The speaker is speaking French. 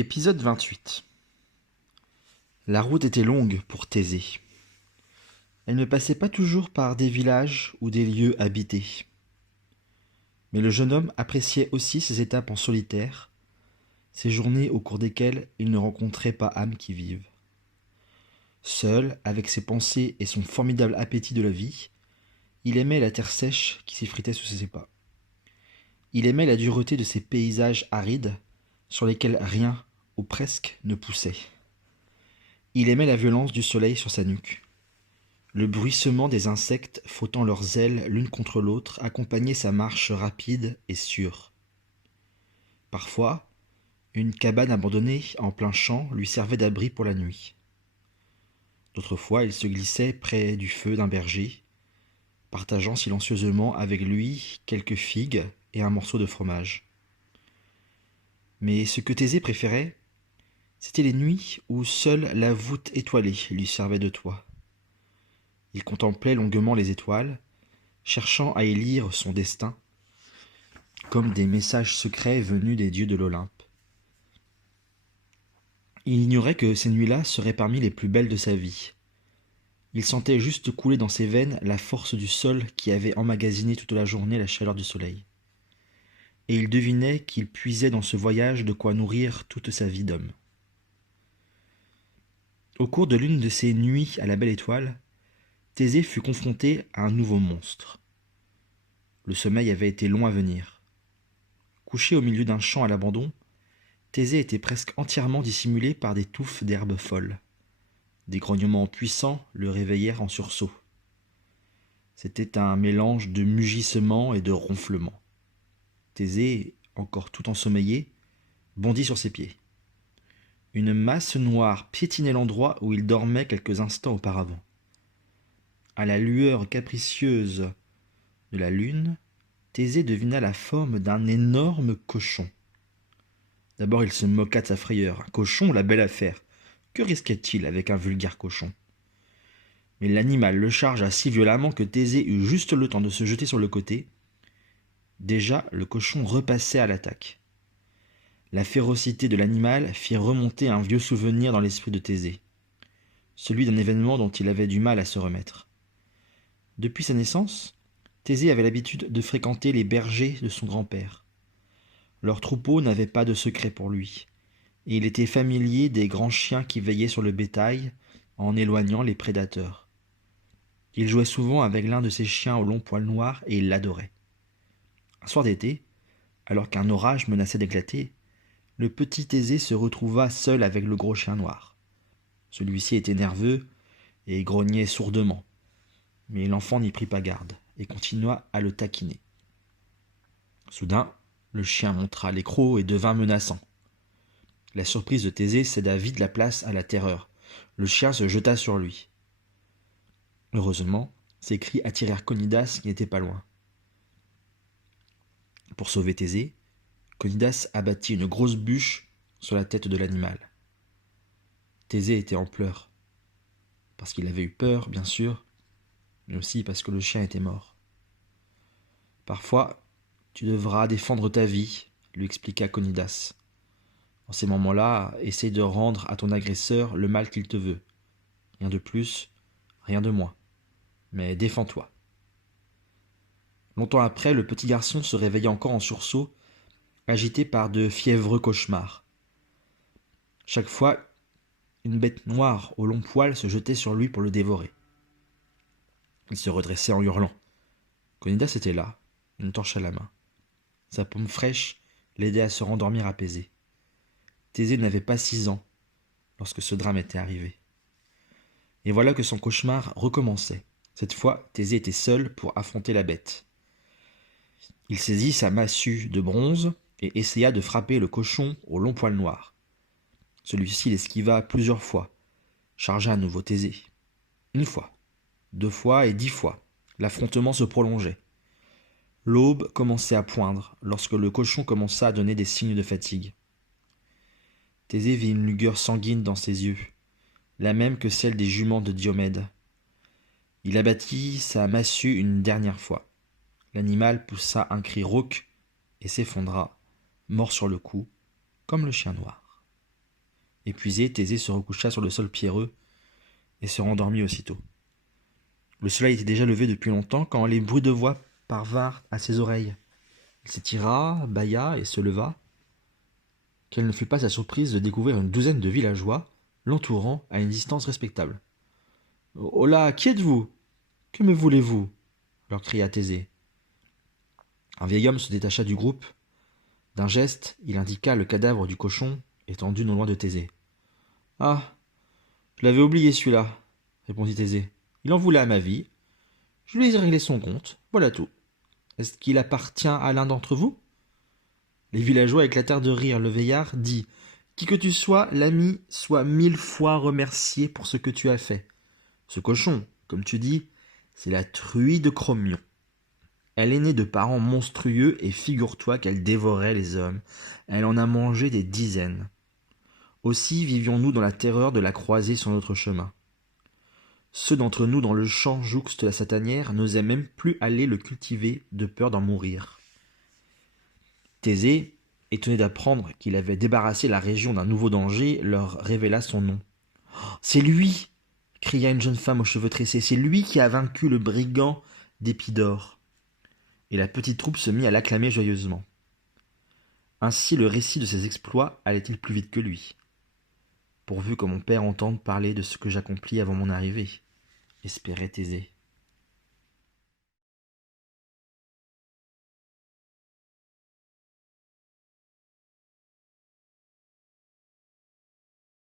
Épisode 28. La route était longue pour Thésée. Elle ne passait pas toujours par des villages ou des lieux habités. Mais le jeune homme appréciait aussi ses étapes en solitaire, ces journées au cours desquelles il ne rencontrait pas âme qui vive. Seul, avec ses pensées et son formidable appétit de la vie, il aimait la terre sèche qui s'effritait sous ses pas. Il aimait la dureté de ces paysages arides sur lesquels rien, ou presque, ne poussait. Il aimait la violence du soleil sur sa nuque. Le bruissement des insectes frottant leurs ailes l'une contre l'autre accompagnait sa marche rapide et sûre. Parfois, une cabane abandonnée en plein champ lui servait d'abri pour la nuit. D'autres fois, il se glissait près du feu d'un berger, partageant silencieusement avec lui quelques figues et un morceau de fromage. Mais ce que Thésée préférait, c'étaient les nuits où seule la voûte étoilée lui servait de toit. Il contemplait longuement les étoiles, cherchant à y lire son destin, comme des messages secrets venus des dieux de l'Olympe. Il ignorait que ces nuits-là seraient parmi les plus belles de sa vie. Il sentait juste couler dans ses veines la force du sol qui avait emmagasiné toute la journée la chaleur du soleil. Et il devinait qu'il puisait dans ce voyage de quoi nourrir toute sa vie d'homme. Au cours de l'une de ces nuits à la belle étoile, Thésée fut confronté à un nouveau monstre. Le sommeil avait été long à venir. Couché au milieu d'un champ à l'abandon, Thésée était presque entièrement dissimulé par des touffes d'herbes folles. Des grognements puissants le réveillèrent en sursaut. C'était un mélange de mugissements et de ronflements. Thésée, encore tout ensommeillé, bondit sur ses pieds. Une masse noire piétinait l'endroit où il dormait quelques instants auparavant. À la lueur capricieuse de la lune, Thésée devina la forme d'un énorme cochon. D'abord il se moqua de sa frayeur. Un cochon, la belle affaire. Que risquait-il avec un vulgaire cochon? Mais l'animal le chargea si violemment que Thésée eut juste le temps de se jeter sur le côté. Déjà, le cochon repassait à l'attaque. La férocité de l'animal fit remonter un vieux souvenir dans l'esprit de Thésée, celui d'un événement dont il avait du mal à se remettre. Depuis sa naissance, Thésée avait l'habitude de fréquenter les bergers de son grand-père. Leur troupeau n'avait pas de secret pour lui, et il était familier des grands chiens qui veillaient sur le bétail en éloignant les prédateurs. Il jouait souvent avec l'un de ces chiens au long poil noir et il l'adorait. Un soir d'été, alors qu'un orage menaçait d'éclater, le petit Thésée se retrouva seul avec le gros chien noir. Celui-ci était nerveux et grognait sourdement, mais l'enfant n'y prit pas garde et continua à le taquiner. Soudain, le chien montra les crocs et devint menaçant. La surprise de Thésée céda vite la place à la terreur. Le chien se jeta sur lui. Heureusement, ses cris attirèrent Conidas qui n'était pas loin. Pour sauver Thésée, Conidas abattit une grosse bûche sur la tête de l'animal. Thésée était en pleurs, parce qu'il avait eu peur, bien sûr, mais aussi parce que le chien était mort. Parfois, tu devras défendre ta vie, lui expliqua Conidas. En ces moments-là, essaye de rendre à ton agresseur le mal qu'il te veut. Rien de plus, rien de moins. Mais défends-toi. Longtemps après, le petit garçon se réveilla encore en sursaut, agité par de fiévreux cauchemars. Chaque fois, une bête noire au long poil se jetait sur lui pour le dévorer. Il se redressait en hurlant. Conidas était là, une torche à la main. Sa paume fraîche l'aidait à se rendormir apaisé. Thésée n'avait pas 6 ans lorsque ce drame était arrivé. Et voilà que son cauchemar recommençait. Cette fois, Thésée était seul pour affronter la bête. Il saisit sa massue de bronze et essaya de frapper le cochon au long poil noir. Celui-ci l'esquiva plusieurs fois, chargea à nouveau Thésée. 1 fois, 2 fois et 10 fois, l'affrontement se prolongeait. L'aube commençait à poindre lorsque le cochon commença à donner des signes de fatigue. Thésée vit une lugueur sanguine dans ses yeux, la même que celle des juments de Diomède. Il abattit sa massue une dernière fois. L'animal poussa un cri rauque et s'effondra, mort sur le coup, comme le chien noir. Épuisé, Thésée se recoucha sur le sol pierreux et se rendormit aussitôt. Le soleil était déjà levé depuis longtemps quand les bruits de voix parvinrent à ses oreilles. Il s'étira, bâilla et se leva. Quelle ne fut pas sa surprise de découvrir une douzaine de villageois l'entourant à une distance respectable. « Oh là, qui êtes-vous? Que me voulez-vous » leur cria Thésée. Un vieil homme se détacha du groupe. D'un geste, il indiqua le cadavre du cochon étendu non loin de Thésée. « Ah, je l'avais oublié celui-là, » répondit Thésée. « Il en voulait à ma vie. Je lui ai réglé son compte, voilà tout. Est-ce qu'il appartient à l'un d'entre vous ?» Les villageois éclatèrent de rire. Le vieillard dit « Qui que tu sois, l'ami, sois 1000 fois remercié pour ce que tu as fait. Ce cochon, comme tu dis, c'est la truie de Cromion. Elle est née de parents monstrueux et figure-toi qu'elle dévorait les hommes. Elle en a mangé des dizaines. Aussi vivions-nous dans la terreur de la croiser sur notre chemin. Ceux d'entre nous dans le champ jouxte la satanière n'osaient même plus aller le cultiver de peur d'en mourir. » Thésée, étonné d'apprendre qu'il avait débarrassé la région d'un nouveau danger, leur révéla son nom. « C'est lui !» cria une jeune femme aux cheveux tressés. « C'est lui qui a vaincu le brigand d'Épidore. » Et la petite troupe se mit à l'acclamer joyeusement. Ainsi le récit de ses exploits allait-il plus vite que lui. Pourvu que mon père entende parler de ce que j'accomplis avant mon arrivée, espérait Thésée.